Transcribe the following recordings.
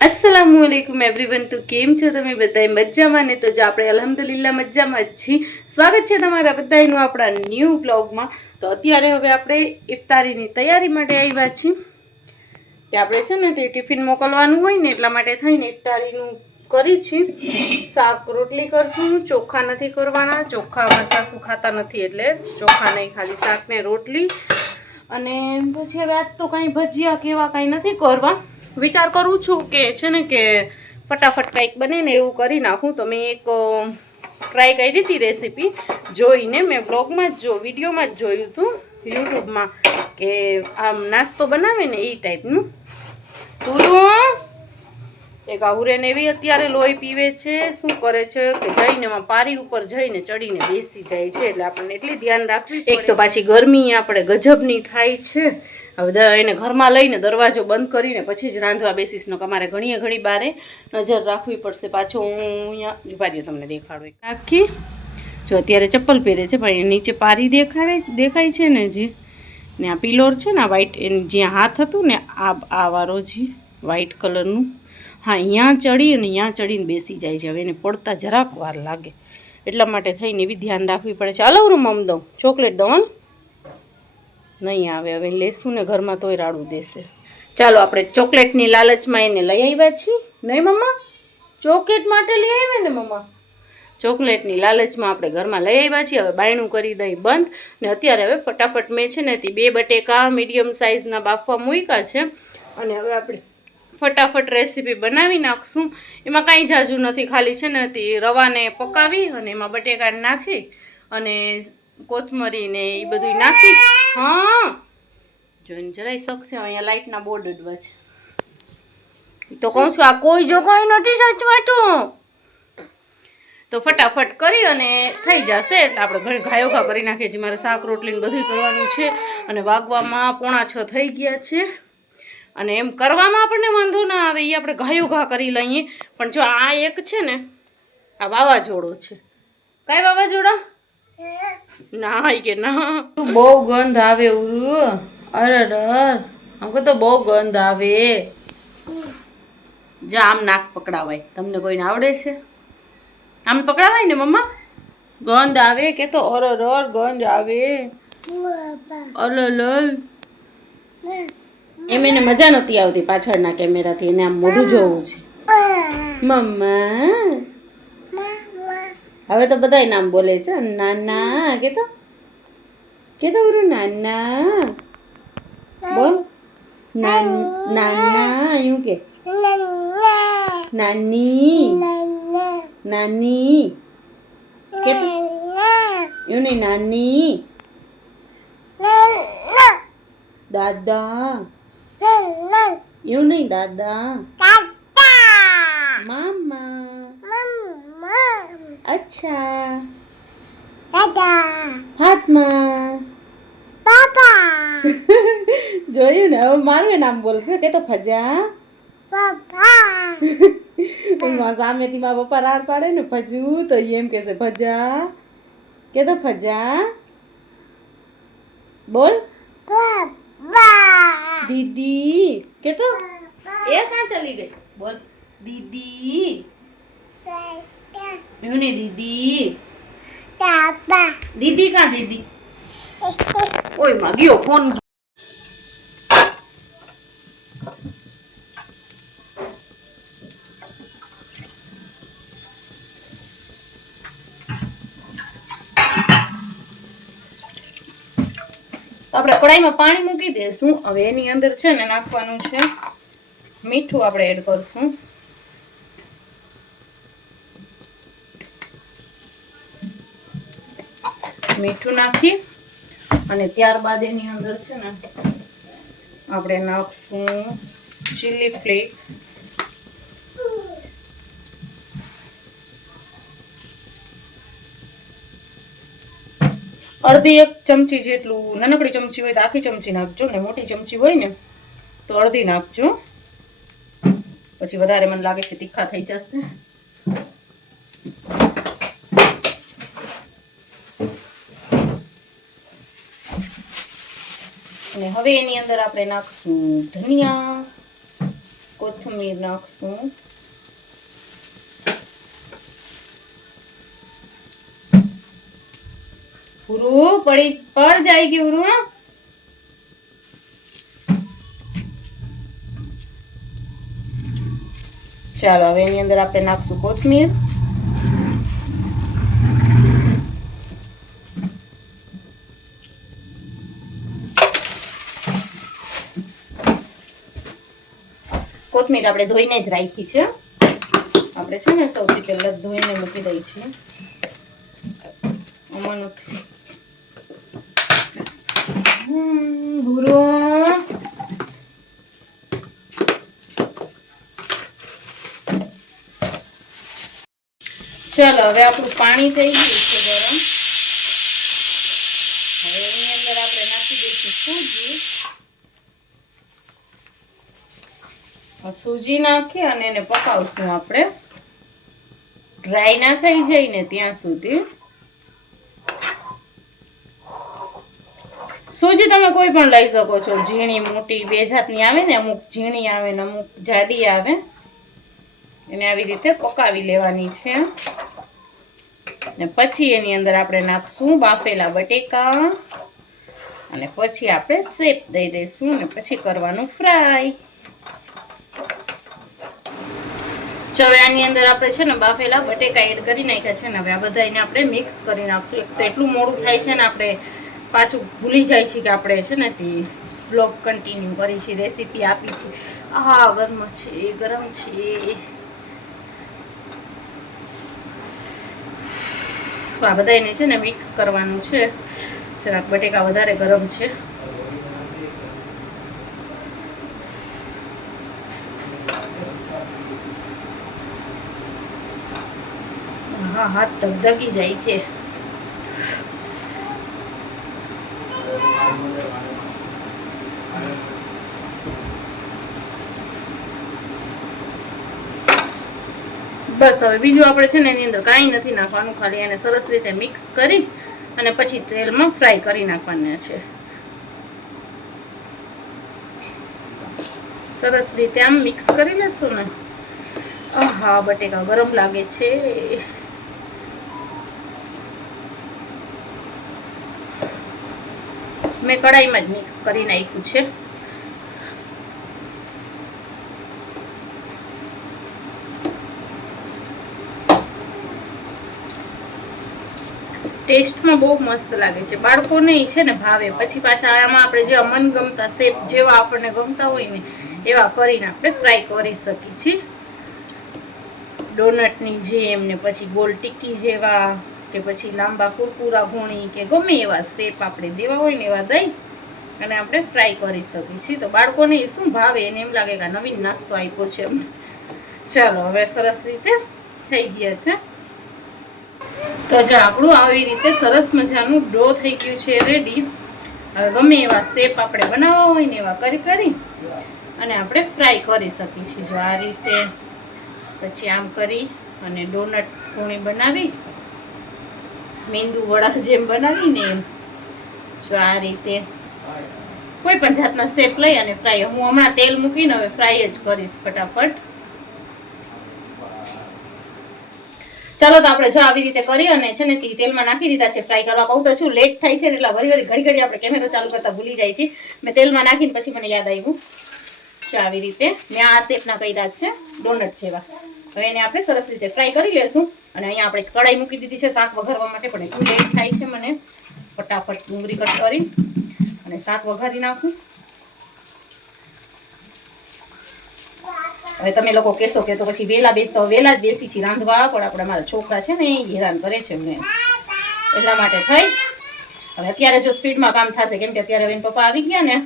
अस्सलामुअलैकुम एवरीवन। तो केम छो તમે બધાય મજામાં ને? તો જ આપણે અલ્હમ્દુલિલ્લાહ મજામાં જ છીએ। સ્વાગત છે તમારા બધાયનું આપણા ન્યૂ વ્લોગમાં। તો અત્યારે હવે આપણે ઇફતારીની તૈયારી માટે આવ્યા છીએ કે આપણે છે ને તે ટિફિન મોકલવાનું હોય ને એટલા માટે થઈને ઇફતારીનું કરી છે। શાક રોટલી કરશું, ચોખા નથી કરવાના, ચોખા અમારા સાસુ ખાતા નથી એટલે ચોખા નહીં, ખાલી શાક ને રોટલી। અને પછી હવે આજ તો કાંઈ ભજીયા કેવા કાંઈ નથી કરવા, વિચાર કરું છું કે છે ને કે ફટાફટ કંઈક બને ને એવું કરી નાખું। તો મેં એક ટ્રાય કરી હતી રેસીપી જોઈને, મેં બ્લોગમાં જ વિડીયોમાં જ જોયું હતું યુટ્યુબમાં કે આમ નાસ્તો બનાવે ને એ ટાઈપનું। તું એક આहुરેને એવી અત્યારે લોહી પીવે છે, શું કરે છે કે જઈને પારી ઉપર જઈને ચડીને બેસી જાય છે, એટલે આપણને એટલી ધ્યાન રાખવી। એક તો પાછી ગરમી આપણે ગજબની થાય છે, હવે એને ઘરમાં લઈને દરવાજો બંધ કરીને પછી જ રાંધવા બેસીશ ને અમારે ઘણી બારે નજર રાખવી પડશે। પાછો હું અહીંયા ઉભા રહ્યો તમને દેખાડું આખી જો અત્યારે ચપ્પલ પહેરે છે પણ નીચે પારી દેખાય છે ને જે ને આ પિલોર છે ને વ્હાઈટ જ્યાં હાથ હતું ને આ વાળો જે વ્હાઈટ કલરનું, હા અહીંયા ચડી અને અહીંયા ચડીને બેસી જાય છે। હવે એને પડતા જરાક વાર લાગે એટલા માટે થઈને એવી ધ્યાન રાખવી પડે છે। હાલો હું મમ દઉં, ચોકલેટ દઉં, નહીં આવે હવે લેશું ને ઘરમાં તોય રાડું દેશે। ચાલો આપણે ચોકલેટની લાલચમાં એને લઈ આવ્યા છીએ, નહીં મમ્મા? ચોકલેટ માટે લઈ આવ્યા ને મમ્મા? ચોકલેટની લાલચમાં આપણે ઘરમાં લઈ આવ્યા છીએ। હવે બાયણું કરી દઈ બંધ ને અત્યારે હવે ફટાફટ મેં છે ને 2 બટેકા મીડિયમ સાઇઝના બાફવા મૂક્યા છે અને હવે આપણે ફટાફટ રેસીપી બનાવી નાખશું। એમાં કાંઈ જાજુ નથી, ખાલી છે ને તે રવાને પકાવી અને એમાં બટેકા નાખી અને કોથમરી ને એ બધું નાખી, હા જોઈને જરાય શક છે। અહીંયા લાઇટના બોર્ડ અડવા છે તો કહું છું આ કોઈ જો કોઈ નથી સચવાતું, તો ફટાફટ કરી અને થઈ જશે એટલે આપણે ઘરે ઘાયોઘા કરી નાખીએ છીએ। મારે શાક રોટલીને બધું કરવાનું છે અને વાગવામાં 5:45 થઈ ગયા છે અને એમ કરવામાં આપણને વાંધો ના આવે, એ આપણે ઘાયોઘા કરી લઈએ। પણ જો આ એક છે ને આ વાવાઝોડો છે, કાંઈ વાવાઝોડા ના કે ના, બહુ ગંધ આવે ઉરુ, અરે ડર આમ તો બહુ ગંધ આવે। જા આમ નાક પકડાવાય, તમને કોઈને આવડે છે? આમ પકડાવાય ને મમ્મા? ગંધ આવે કે તો અરર ગંધ આવે, અલલ એમ એને મજા નથી આવતી પાછળના કેમેરાથી, એને આમ મોઢું જોવું છે। મમ્મા હવે તો બધાય નામ બોલે છે, નાના કે તો ઉરું નાના બોલ, નાના એવું કે નાની નાની કે એવું નહીં, નાની દાદા એવું નહીં, દાદા મામા અચ્છા ફાતમા જોયું ને? હવે મારું નામ બોલશે કે તો ફજા સામેથી મારા પપ્પા રાડ પાડે ને ફજુ તો એમ કહેશે ફજા કે તો ફજા બોલ, દીદી કે તો એ કहाँ चली गई बोल, दीदी એવું નહીં, દીદી દીદી કहाँ દીદી, ઓય માં ગયો ફોન। આપણે કડાઈમાં પાણી મૂકી દઈશું, હવે એની અંદર છે ને નાખવાનું છે મીઠું, આપણે એડ કરશું મીઠું નાખી અને ત્યારબાદ એની અંદર છે ને આપણે નાખશું ચીલી ફ્લેક્સ, અડધી 1 ચમચી જેટલું, નાનકડી ચમચી હોય તો આખી ચમચી નાખજો ને મોટી ચમચી હોય ને તો અડધી નાખજો, પછી વધારે મને લાગે છે તીખા થઈ જશે। અને હવે એની અંદર આપણે નાખશું ધનિયા, કોથમીર નાખશું. પૂરું પડ જાય ગયું પૂરું. ચાલો હવે એની અંદર આપણે નાખશું કોથમીર. કોથમીર આપણે ધોઈને જ રાખી છે. આપણે છે ને સૌથી પહેલા ધોઈને મૂકી દઈએ છીએ. ચાલો હવે આપણું પાણી થઈ ગયું છે ગરમ. હવે એની અંદર આપણે નાખી દઈશું સૂજી. સૂજી નાખી અને એને પકાવશું આપણે ડ્રાય ના થઈ જાય ને ત્યાં સુધી. સૂજી તમે કોઈ પણ લઈ શકો છો, ઝીણી મોટી બે જાતની આવે ને, અમુક ઝીણી આવે ને અમુક જાડી આવે. એને આવી રીતે પકાવી લેવાની છે. ને પછી એની અંદર આપણે નાખશું બાફેલા બટેકા અને પછી આપણે શેપ દઈ દઈશું અને પછી કરવાનું ફ્રાય. હવે આની અંદર આપણે છે ને બાફેલા બટેકા એડ કરી નાખ્યા છે ને હવે આ બધાને આપણે મિક્સ કરી નાખશું. એક તો એટલું મોડું થાય છે ને આપણે પાછું ભૂલી જાય છે કે આપણે છે ને તે બ્લોગ કન્ટિન્યુ કરી છે, રેસીપી આપી છે. આ ગરમ છે. આ બધાને છે ને મિક્સ કરવાનું છે. જરાક બટેકા વધારે ગરમ છે. હા હાથ ધગધગી જાય છે. બસ હવે બીજું આપણે છે ને એની અંદર કાંઈ નથી નાખવાનું, ખાલી એને સરસ રીતે મિક્સ કરી અને પછી તેલમાં ફ્રાય કરી નાખવાના છે. સરસ રીતે આમ મિક્સ કરી લેશું ને. હા બટેકા ગરમ લાગે છે. મેં કડાઈમાં જ મિક્સ કરી નાખ્યું છે. ટેસ્ટમાં બહુ મસ્ત લાગે છે. બાળકોને છે ને ભાવે. પછી પાછા આમાં આપણે જેવા મનગમતા શેપ જેવા આપણને ગમતા હોય ને એવા કરીને આપણે ફ્રાય કરી શકીએ છીએ. ડોનટની જેમ ને પછી ગોલ ટિક્કી જેવા કે પછી લાંબા કુરકુરા ઘૂણી કે ગમે એવા શેપ આપણે દેવા હોય ને એવા દઈ અને આપણે ફ્રાય કરી શકીએ છીએ. તો બાળકોને શું ભાવે, એને એમ લાગે કે નવીન નાસ્તો આપ્યો છે અમને. ચાલો હવે સરસ રીતે થઈ ગયા છે. તો જો આપણું આવી રીતે સરસ મજાનું ડો થઈ ગયું છે રેડી. હવે ગમે એવા શેપ આપણે બનાવવા હોય ને એવા કરી અને આપણે ફ્રાય કરી શકીએ છીએ. જો આ રીતે પછી આમ કરી અને ડોનટ ઘૂણી બનાવી, મેંદુ વડા જેમ બનાવીને એમ જો આ રીતે કોઈ પણ જાતના શેપ લઈ અને ફ્રાય. હું હમણાં તેલ મૂકીને હવે ફ્રાય જ કરીશ ફટાફટ. ચાલો તો આપણે જો આવી રીતે કરી અને છે ને તેલમાં નાખી દીધા છે ફ્રાય કરવા. કહું તો છું લેટ થાય છે ને એટલે ઘડી આપણે કેમેરો ચાલુ કરતા ભૂલી જાય છે. મેં તેલમાં નાખીને પછી મને યાદ આવ્યું. જો આવી રીતે મેં આ શેપના કર્યા છે ડોનટ જેવા. હવે એને આપણે સરસ રીતે ફ્રાય કરી લેશું. અને અહીંયા આપણે કઢાઈ મૂકી દીધી છે શાક વઘારવા માટે, પણ એટલું લેટ થાય છે મને. ફટાફટ ડુંગળી કટ કરી અને શાક વઘારી નાખું. હવે તમે લોકો કહેશો કે તો પછી વેલા જ બેસી છીએ રાંધવા, પણ આપણે મારા છોકરા છે ને એ હેરાન કરે છે અમને, એટલા માટે થઈ. હવે અત્યારે જો સ્પીડમાં કામ થશે, કેમ કે અત્યારે હવે પપ્પા આવી ગયા ને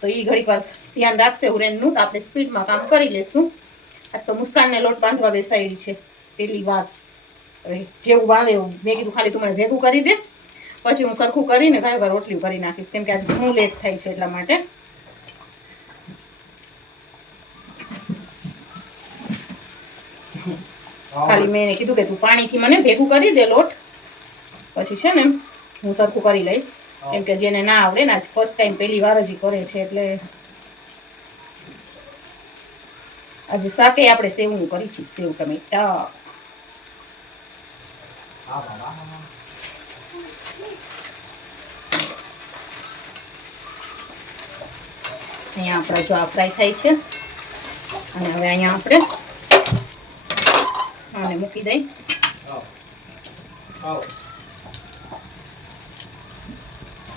તો એ ઘડીક વાર ધ્યાન રાખશે હુરેનનું, તો આપણે સ્પીડમાં કામ કરી લેશું. આજ તો મુસ્કાનને લોટ બાંધવા બેસાડી છે પહેલી વાર. હવે જેવું બાંધે એવું મેં કીધું ખાલી તું મને ભેગું કરી દે, પછી હું સરખું કરીને ઘણી વાર રોટલી કરી નાખીશ, કેમ કે આજ ઘણું લેટ થાય છે એટલા માટે. ખાલી મેં એને કીધું કે તું પાણીથી મને ભેગું કરી દે લોટ, પછી છે ને હું સરખું કરી લઈશ. કેમ કે જેને ના આવડે ને આજ ફર્સ્ટ ટાઈમ પહેલી વાર જ કરે છે એટલે. આજે શાકે આપણે સેવનું કરી છે, સેવ ટમેટા. અહીંયા આપણા જો આ ફ્રાય થાય છે અને હવે અહીંયા આપણે આને મૂકી દઈ.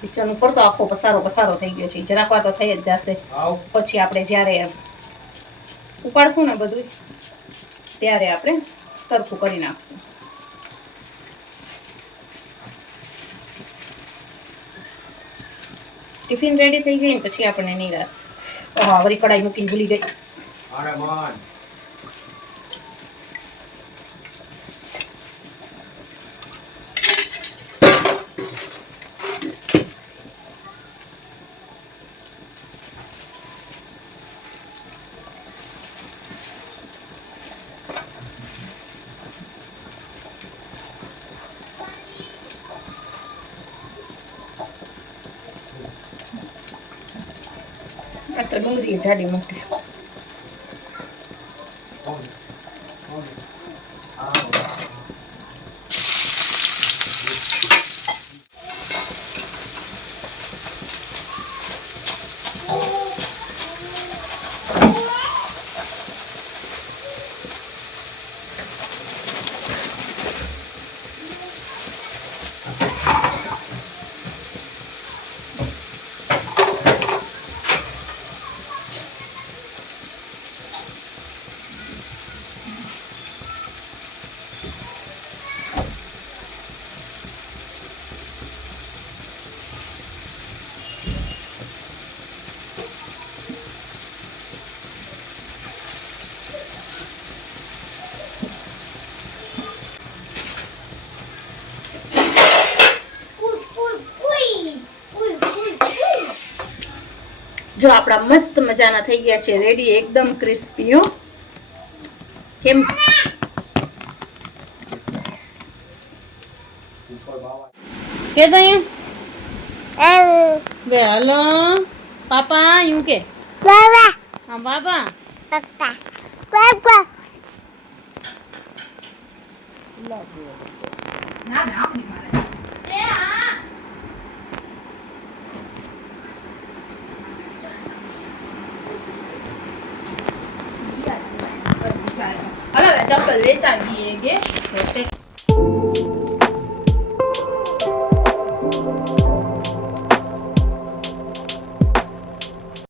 કિચન ઉપર તો આખો પસારો થઈ ગયો છે. જરાક વાર તો થઈ જ જશે. પછી આપણે જ્યારે ઉપાડશું ને બધું ત્યારે આપણે સરખું કરી નાખશું. ટિફિન રેડી થઈ ગઈ પછી આપણે નિરાશ. વળી કડાઈ મૂકીને ભૂલી ગઈ. આ તો ડુંગળી જાડી મૂકી. જો આપણા મસ્ત મજાના થઈ ગયા છે રેડી, એકદમ ક્રિસ્પી. કેમ કે દઈએ બે હલો પાપા યુ કે બાબા. હા બાબા પપ્પા બાબા. ના ના આપની મારે એ હા चप्पल ले चाहिए